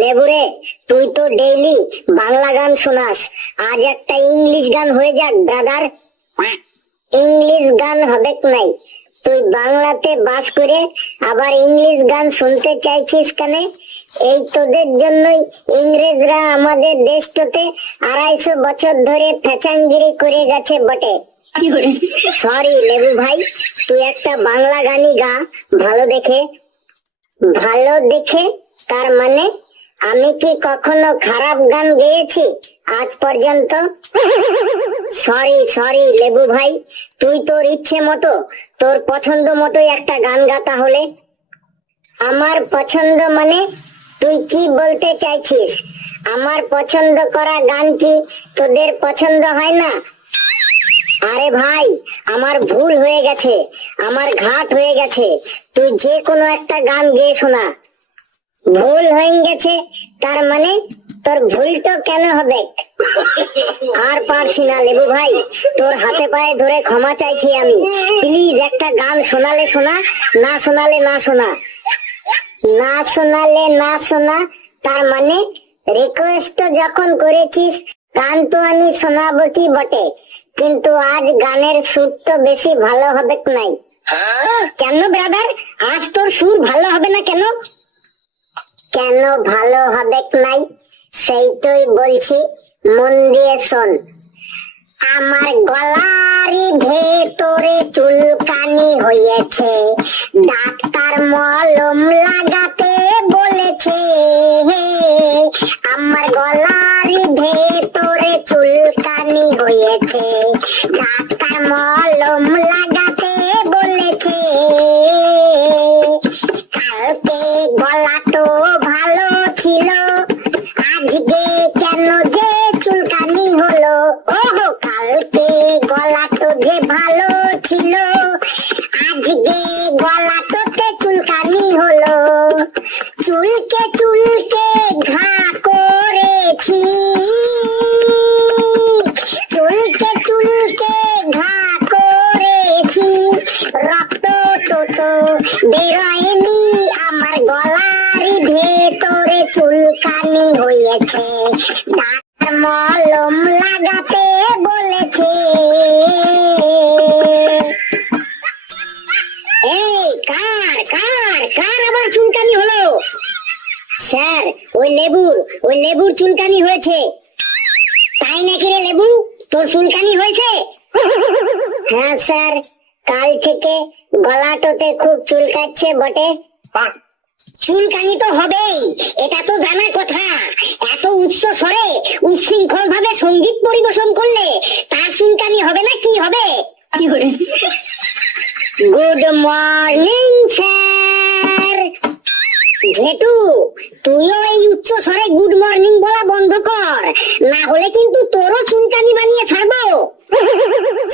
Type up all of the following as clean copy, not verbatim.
লেবুরে, তুই তো ডেইলি বাংলা গান শোনাস, আজ একটা ইংলিশ গান হয়ে যাক ব্রাদার। ইংলিশ গান হবে নাই, তুই বাংলাতে বাস করে আবার ইংলিশ গান শুনতে চাইছিস কেন? এই তোদের জন্যই ইংরেজরা আমাদের দেশটাতে 250 বছর ধরে ফ্যাচাঙ্গিরি করে গেছে বটে। সরি লেবু ভাই, তুই একটা বাংলা গানই গা ভালো দেখে। ভালো দেখে তার মানে আমি কি কখনো খারাপ গান গেয়েছি আজ পর্যন্ত? সরি সরি লেবু ভাই, তুই তোর ইচ্ছে মতো তোর পছন্দ মতোই একটা গান গা তাহলে। আমার পছন্দ মানে তুই কি বলতে চাইছিস? আমার পছন্দ করা গান কি তোদের পছন্দ হয় না? আরে ভাই, আমার ভুল হয়ে গেছে, আমার ঘাট হয়ে গেছে, তুই যে কোনো একটা গান গেয়ে শোনা। ভুল হয়ে গেছে তার মানে তোর ভুলটা কেন হবে? আর পারছি না লেবু ভাই, তোর হাতে পায়ে ধরে ক্ষমা চাইছি আমি। প্লিজ একটা গান শোনালে শোনা, না শোনালে না শোনা। না শোনালে না শোনা তার মানে রিকোয়েস্ট যখন করেছিস গান তো আমি শোনাবো কি বটে, কিন্তু আজ গানের সুর তো বেশি ভালো হবে নাই। কেন ব্রাদার, আজ তোর সুর ভালো হবে না কেন? কেন ভালো হবে নাই সেইটাই বলছি, মন দিয়ে শোন। আমার গলারই ভেতরে চুলকানি হয়েছে, ডাক্তার মলম লাগাতে বলেছে। আমার গলারই ভেতরে চুলকানি হয়েছে, ডাক্তার মলম লাগাতে বলেছে। কালকে গলা তো ভালো ছিল, আজকে কেন যে চুলকানি হলো? ওহো, কালকে গলা তো যে ভালো ছিল, আজকে গলা তোতে চুলকানি হলো। চুলকে চুলকে ঘা করেছি, চুলকে চুলকে ঘা করেছি, রক্ত তো বেরোয়নি, আমার গলারই ভেতরে চুলকানি হয়েছে, ডাক্তার মলম লাগাতে বলেছে। এই কার কার কার আবার চুলকানি হলো? স্যার, ওই লেবুর চুলকানি হয়েছে। তাই নাকি রে লেবু, তোর চুলকানি হয়েছে? হ্যাঁ স্যার, কাল থেকে গলাটোতে খুব চুলকাচ্ছে বটে। চুলকানি তো হবেই, এটা তো জানা কথা। এত উচ্চ স্বরে উচ্ছৃঙ্খল ভাবে সঙ্গীত পরিবেশন করলে তার চুলকানি হবে না কি হবে? Good morning sir. ঘেটু, তুইও এই উচ্চ স্বরে গুড মর্নিং বলা বন্ধ কর, না হলে কিন্তু তোরও চুলকানি বানিয়ে ছাড়বো।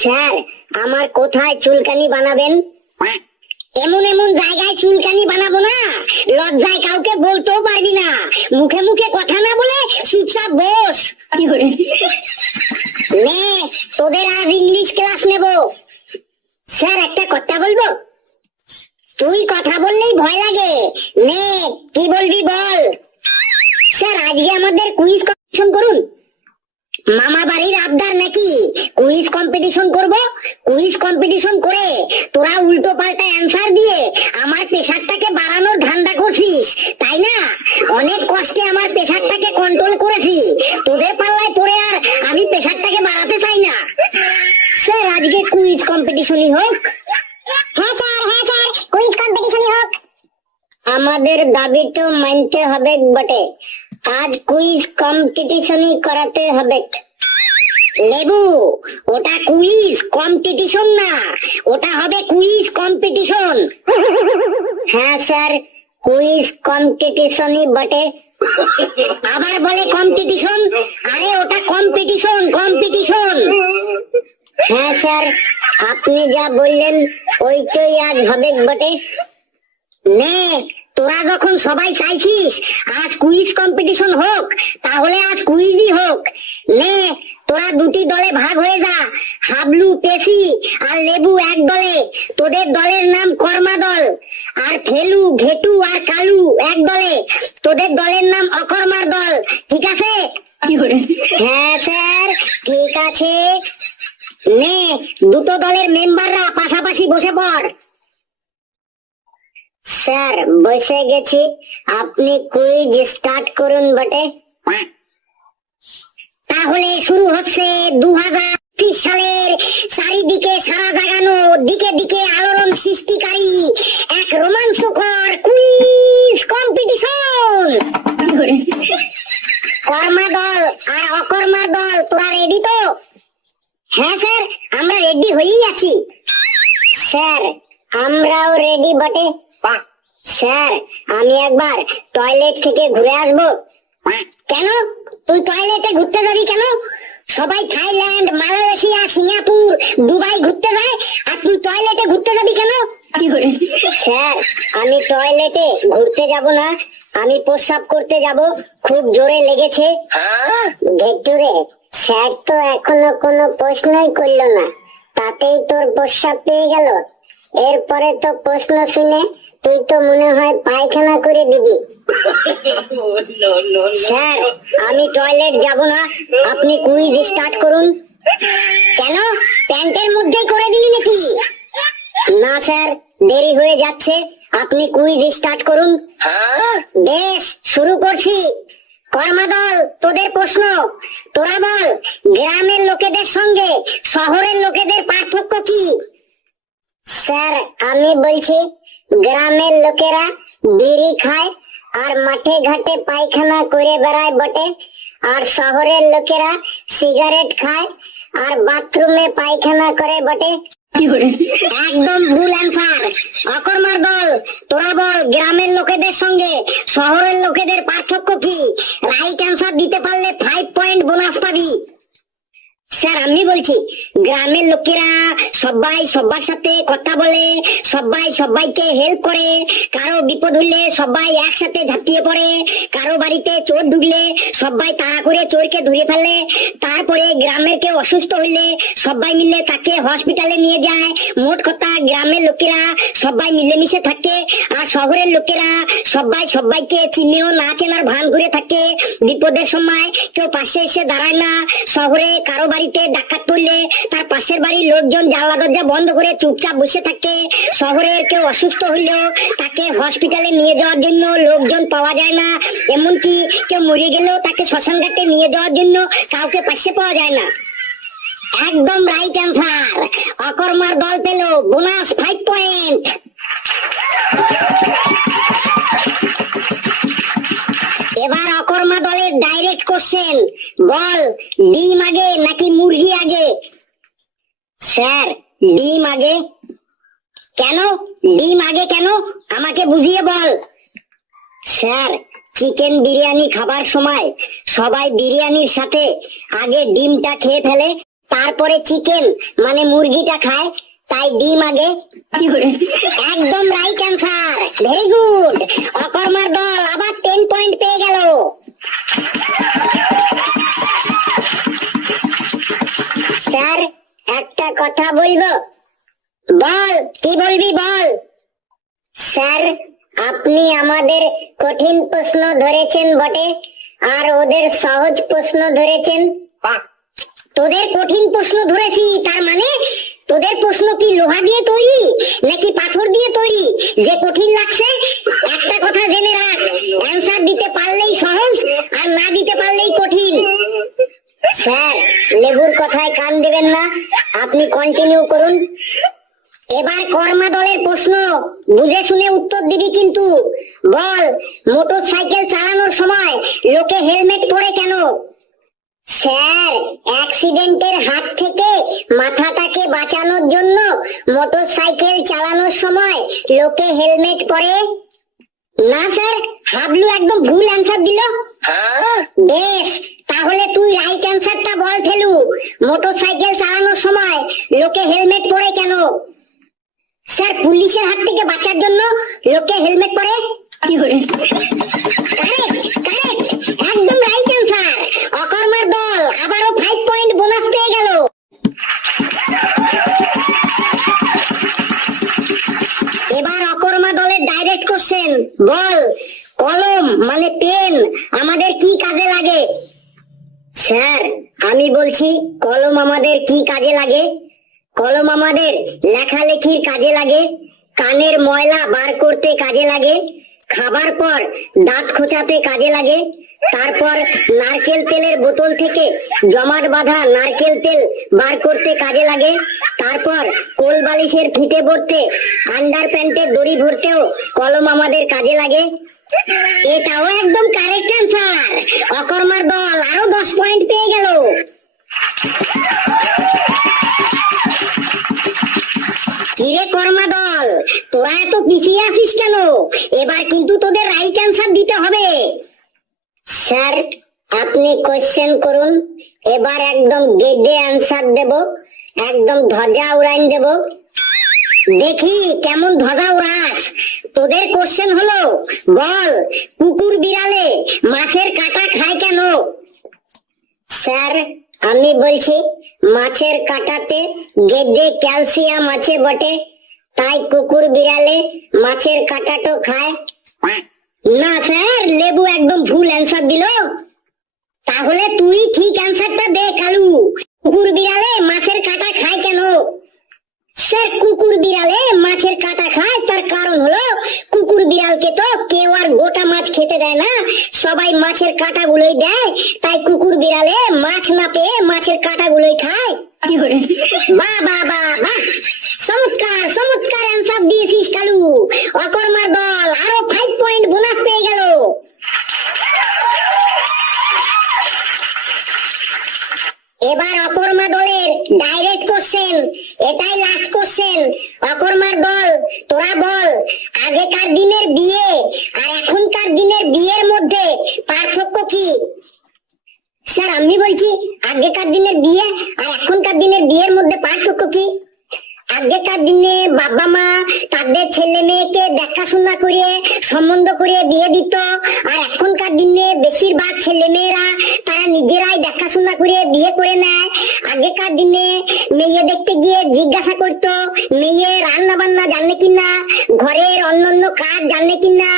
স্যার, আমার কোথায় চুলকানি বানাবেন? এমন এমন জায়গায় চুলকানি বানাবো না, লজ্জায় কাউকে বলতেও পারবি না। মুখে মুখে কথা না বলে চুপচাপ বস। নে, তোদের আজ ইংলিশ ক্লাস নেব। স্যার, একটা কথা বলবো? তুই কথা বললেই ভয় লাগে। নে, কি বলবি বল। স্যার, আজকে আমাদের কুইজ কম্পিটিশন করুন। মামা বাড়ির আবদার নাকি কুইজ কম্পিটিশন করব? কুইজ কম্পিটিশন করে তোরা উল্টো পাল্টা অ্যান্সার দিয়ে আমার প্রেশারটাকে বাড়ানোর ধান্দা করছিস, তাই না? অনেক কষ্টে আমার প্রেশারটাকে কন্ট্রোল করেছি, তোদের পাল্লায় পড়ে আর আমি প্রেশারটাকে বাড়াতে চাই না। স্যার, আজকে কুইজ কম্পিটিশনই হোক। হ্যাঁ স্যার, কুইজ কম্পিটিশনই হোক। আমাদের দাবি তো মানতে হবে বটে, আজ কুইজ কম্পিটিশনই করাতে হবে। লেবু, ওটা কুইজ কম্পিটিশন না, ওটা হবে কুইজ কম্পিটিশন। হ্যাঁ স্যার, কুইজ কম্পিটিশনই বটে। আবার বলে কম্পিটিশন, আরে ওটা কম্পিটিশন কম্পিটিশন। হ্যাঁ স্যার, আপনি যা বললেন ওইটাই আজ হবে বটে। নে, তোরা যখন সবাই চাইছিস আজ কুইজ কম্পিটিশন হোক, তাহলে আজ কুইজই হোক। নে, তোরা দুটি দলে ভাগ হয়ে যা, হাবলু, পেশি আর লেবু এক দলে, তোদের দলের নাম কর্মা দল, আর ফেলু, ঘেটু আর কালু এক দলে, তোদের দলের নাম অকর্মার দল, ঠিক আছে? হ্যাঁ স্যার, ঠিক আছে। নে, দুটো দলের মেম্বাররা পাশাপাশি বসে পড়। স্যার বসে গেছি, আপনি কুইজ স্টার্ট করুন বটে। তাহলে শুরু হচ্ছে 2030 সালের চারিদিকে সারা জাগানো, দিকে দিকে আলোড়ন সৃষ্টিকারী এক রোমাঞ্চকর কুইজ কম্পিটিশন। কর্মা দল আর অকর্মার দল, তোরা রেডি তো? হ্যাঁ স্যার, আমরা রেডি হয়েই আছি। স্যার আমরাও রেডি বটে। স্যার আমি একবার টয়লেট থেকে ঘুরে আসবো। কেন তুই টয়লেটে ঘুরতে যাবি কেন? সবাই থাইল্যান্ড, মালয়েশিয়া, সিঙ্গাপুর, দুবাই ঘুরতে যায়, আর তুই টয়লেটে ঘুরতে যাবি কেন? স্যার আমি টয়লেটে ঘুরতে যাব না, আমি প্রস্রাব করতে যাব, খুব জোরে লেগেছে। ভেটুরে, স্যার তো এখনো কোনো প্রশ্নই করলো না, তাতেই তোর প্রস্রাব পেয়ে গেল। এরপরে তো প্রশ্ন শুনে তুই তো মনে হয় পায়খানা করে দিবি। স্যার আমি টয়লেট যাব না, আপনি কুইজ স্টার্ট করুন। কেন, প্যান্টের মধ্যেই করে দিলি নাকি? না স্যার, দেরি হয়ে যাচ্ছে, আপনি কুইজ স্টার্ট করুন। বেশ, শুরু করছি। কর্মাদল, তোদের প্রশ্ন, তোরা বল, গ্রামের লোকেদের সঙ্গে শহরের লোকেদের পার্থক্য কি? স্যার আমি বলছি, গ্রামের লোকেরা বিড়ি খায় আর মাঠে ঘাটে পায়খানা করে বেড়ায় বটে, আর শহরের লোকেরা সিগারেট খায় আর বাথরুমে পায়খানা করে বটে। একদম ভুল অ্যান্সার। অকর্মার দল, তোরা বল, গ্রামের লোকেদের সঙ্গে শহরের লোকেদের পার্থক্য কি? রাইট অ্যান্সার দিতে পারলে 5 পয়েন্ট বোনাস পাবি। স্যার আমি বলছি, গ্রামের লোকেরা সবাই সবার সাথে কথা বলে, সবাই সবাইকে হেল্প করে, কারো বিপদ হলে সবাই একসাথে ঝাঁপিয়ে পড়ে, কারো বাড়িতে চোর ঢুকলে সবাই তাড়া করে চোরকে ধরে ফেলে, তারপরে গ্রামের কেউ অসুস্থ হইলে সবাই মিলে তাকে হসপিটালে নিয়ে যায়। মোট কথা গ্রামের লোকেরা সবাই মিলেমিশে থাকে, আর শহরের লোকেরা সবাই সবাইকে চিনেও না চেনার ভান করে থাকে। বিপদের সময় কেউ পাশে এসে দাঁড়ায় না। শহরে কারো বাড়িতে ডাকাত পড়লে তার পাশের বাড়ির লোকজন জানলা দরজা বন্ধ করে চুপচাপ বসে থাকে। শহরের কেউ অসুস্থ হইলেও তাকে হসপিটালে নিয়ে যাওয়ার জন্য লোকজন পাওয়া যায় না, এমনকি কেউ মরে গেলেও তাকে শ্মশান ঘাটে নিয়ে যাওয়ার জন্য কাউকে পাশে পাওয়া যায় না। একদম রাইট অ্যান্সার। অকর্মার দল পেল বোনাস 5 পয়েন্ট। এবার অকর্মা দলের ডাইরেক্ট কোশ্চেন, বল, ডিম আগে নাকি মুরগি আগে? স্যার ডিম আগে। কেন ডিম আগে কেন, আমাকে বুঝিয়ে বল। স্যার চিকেন বিরিয়ানি খাবার সময় সবাই বিরিয়ানির সাথে আগে ডিমটা খেয়ে ফেলে, তারপরে চিকেন মানে মুরগিটা খায়, তাই ডিম আগে। একদম রাইট অ্যান্সার, ভেরি গুড। অকর্মার দল আবার 10 পয়েন্ট পেয়ে গেল। স্যার একটা কথা বলবো। বল, কি বলবি বল। স্যার আপনি আমাদের কঠিন প্রশ্ন ধরেছেন বটে, আর ওদের সহজ প্রশ্ন ধরেছেন। তোদের কঠিন প্রশ্ন ধরেছি, তার মানে তোদের প্রশ্ন কি লোহা দিয়ে তৈরি নাকি পাথর দিয়ে তৈরি যে কঠিন লাগছে? একটা কথা জেনে রাখ, অ্যান্সার দিতে পারলেই সহজ, আর না দিতে পারলেই কঠিন। স্যার লেবুর কথায় কান দেবেন না, আপনি কন্টিনিউ করুন। এবার কর্মা দলের প্রশ্ন, বুঝে শুনে উত্তর দিবি কিন্তু। বল, মোটর সাইকেল চালানোর সময় লোকে হেলমেট পরে কেন? স্যার অ্যাক্সিডেন্টের হাত থেকে মাথাটাকে বাঁচানোর জন্য মোটর সাইকেল চালানোর সময় লোকে হেলমেট পরে। না স্যার, হাবলু একদম ভুল অ্যান্সার দিল। বেশ, তাহলে তুই রাইট অ্যান্সারটা বল ফেলু। মোটর সাইকেল চালানোর সময় লোকে হেলমেট পরে কেন? স্যার পুলিশের হাত থেকে বাঁচার জন্য লোকে হেলমেট পরে। কারেক্ট কারেক্ট, একদম রাইট অ্যান্সার। অকর্মার দল আবারও 5 পয়েন্ট বোনাস পেয়ে গেল। এবার অকর্মা দলের ডাইরেক্ট কোশ্চেন, বল, কলম মানে পেন আমাদের কি কাজে লাগে? স্যার আমি বলছি কলম আমাদের কি কাজে লাগে? কলম আমাদের লেখালেখির কাজে লাগে, কানের ময়লা বার করতে কাজে লাগে, খাবার পর দাঁত খোঁচাতে কাজে লাগে, তারপর নারকেল তেলের বোতল থেকে জমাট বাঁধা নারকেল তেল বার করতে কাজে লাগে, তারপর কোল বালিশের ফিতে ভরতে, আন্ডার প্যান্টের দড়ি ভরতেও কলম আমাদের কাজে লাগে। এটাও একদম কারেক্ট অ্যান্সার। অকর্মার দল আরো 10 পয়েন্ট পেয়ে গেল। কিরে কর্মা দল, তোরা এত পিছিয়ে আছিস কেন? এবার কিন্তু তোদের রাইট অ্যান্সার দিতে হবে। স্যার আপনি কোশ্চেন করুন, এবার একদম গেদে অ্যান্সার দেব, একদম ধ্বজা উড়াইন দেব। দেখি কেমন ধ্বজা উড়াস। তোদের কোশ্চেন হলো, বল কুকুর বিড়ালে মাছের কাঁটা খায় কেন? স্যার আমি বলছি মাছের কাঁটাতে গেদে ক্যালসিয়াম আছে বটে, তাই কুকুর বিড়ালে মাছের কাঁটাটো খায় না। স্যার লেবু একদম ভুল অ্যান্সার দিল। তাহলে তুই ঠিক অ্যান্সারটা দে কালু। কুকুর বিড়ালে মাছের কাঁটা খায় কেন? স্যার কুকুর বিড়ালে মাছের কাঁটা খায় তার কারণ হলো কুকুর বিড়ালকে তো কেউ আর গোটা মাছ খেতে দেয় না, সবাই মাছের কাঁটা গুলোই দেয়, তাই কুকুর বিড়ালে মাছ না পেয়ে মাছের কাঁটা গুলোই খায়। বাহ বাহ বাহ বাহ, চমৎকার চমৎকার অ্যান্সার দিয়েছিস কালু। অকর্মার দল আরো 5 পয়েন্ট বোনাস পেয়ে গেল। এবার অকর্মা দলের ডাইরেক্ট কোশ্চেন, এটাই লাস্ট কোশ্চেন। অকর্মার দল তোরা বল, আগেকার দিনের বিয়ে আর এখনকার দিনের বিয়ের মধ্যে পার্থক্য কি? স্যার আমি বলছি আগেকার দিনের বিয়ে আর এখনকার দিনের বিয়ের মধ্যে পার্থক্য কি? আগেকার দিনে বাবা মা তাদের ছেলে মেয়েকে দেখাশোনা করে সম্বন্ধ করে বিয়ে দিত, আর এখনকার দিনে বেশিরভাগ ছেলে মেয়েরা তারা নিজেরাই দেখাশোনা করে বিয়ে করে নেয়। আগেকার দিনে মেয়ে দেখতে গিয়ে জিজ্ঞাসা করতো মেয়ে রান্না বান্না জানে কিনা, ঘরের অন্যান্য কাজ জানে কিনা,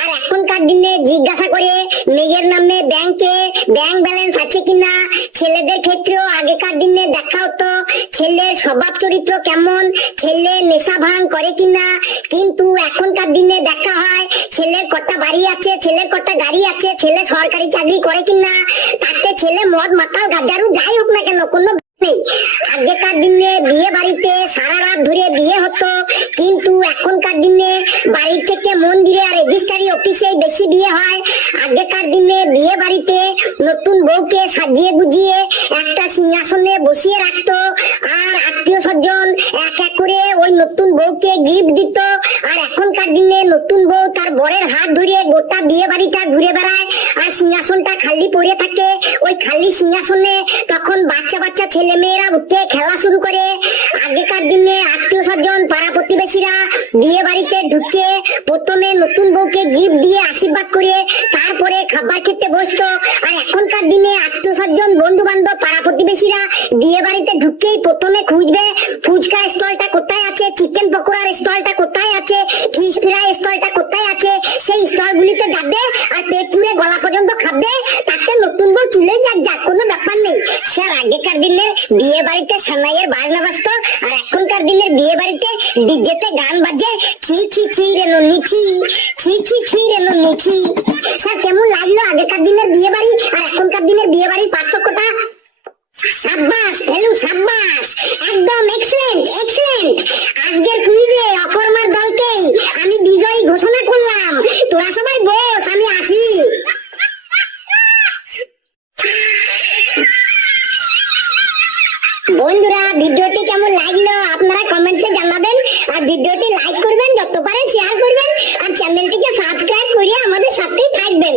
আর এখনকার দিনে জিজ্ঞাসা করে মেয়ের নামে ব্যাংকে ব্যাংক ব্যালেন্স আছে কিনা। ছেলেদের ক্ষেত্রেও আগেকার দিনে দেখা হতো ছেলের স্বভাব চরিত্র কেমন, ছেলে নেশা ভাঙ করে কিনা, কিন্তু এখনকার দিনে দেখা হয় ছেলের কটা বাড়ি আছে, ছেলের কটা গাড়ি আছে, ছেলে সরকারি চাকরি করে কিনা, তাতে ছেলে মদ মাতাল গাঁজারু যাই হোক না কেন কোনো নেই। আগেকার দিনে বিয়ে বাড়িতে সারা রাত ধরে বিয়ে হতো, কিন্তু এখনকার দিনে বাড়ির থেকে মন্দিরে আর রেজিস্ট্রারি অফিসে বেশি বিয়ে হয়। আগেকার দিনে বিয়ে বাড়িতে নতুন বউকে সাজিয়ে গুজিয়ে একটা সিংহাসনে বসিয়ে রাখতো, আর আত্মীয় স্বজন এক এক করে ওই নতুন বউকে গিফট দিত। আর এখনকার দিনে নতুন বউ তার বরের হাত ধরে গোটা বিয়ে বাড়িটা ঘুরে বেড়ায়, আর সিংহাসনটা খালি পড়ে থাকে। ওই খালি সিংহাসনে তখন বাচ্চা বাচ্চা ছেলে মেয়েরা উঠে খেলা শুরু করে। আগেকার দিনে আত্মীয় স্বজন পাড়া প্রতিবেশীরা বিয়ে বাড়িতে ঢুকে প্রথমে নতুন বউকে গিফট দিয়ে আশীর্বাদ করে তারপরে খাবার খেতে বসতো। আর এখনকার দিনে আত্মীয় স্বজন বন্ধু বান্ধব পাড়া প্রতিবেশীরা বিয়ে বাড়িতে ঢুকতেই প্রথমে খুঁজবে ফুচকা স্টলটা কোথায় আছে, চিকেন পকোড়ার স্টলটা কোথায় আছে, ফিশ ফ্রাই স্টলটা কোথায় আছে, সেই স্টল গুলিতে যাবে আর পেট পুরে গলা পর্যন্ত খাবে, তাতে নতুন বউ চলে যাক যাক কোনো ব্যাপার নেই। স্যার আগেকার দিনের বিয়ে বাড়িতে সানাইয়ের বাজনা বাজতো, আর এখনকার দিনের বিয়ে বাড়িতে ডিজেতে গান বাজে। ছি ছি ছি রে নন্নিছি, ছি ছি ছি রে নন্নিছি। স্যার কেমন লাগলো আগেকার দিনের বিয়ে বাড়ি আর এখনকার দিনের বিয়ে বাড়ির পার্থক্যটা? সাব্বাস ফেলু সাব্বাস, একদম এক্সেলেন্ট এক্সেলেন্ট। আজকের কুইজে অকর্মার দলকেই আমি বিজয়ী ঘোষণা করলাম। তোরা সবাই বস, আমি আসি। বন্ধুরা ভিডিওটি কেমন লাগলো আপনারা কমেন্টে জানাবেন, আর ভিডিওটি লাইক করবেন, যত পারেন শেয়ার করবেন, আর চ্যানেলটিকে সাবস্ক্রাইব করে আমাদের সাথেই থাকবেন।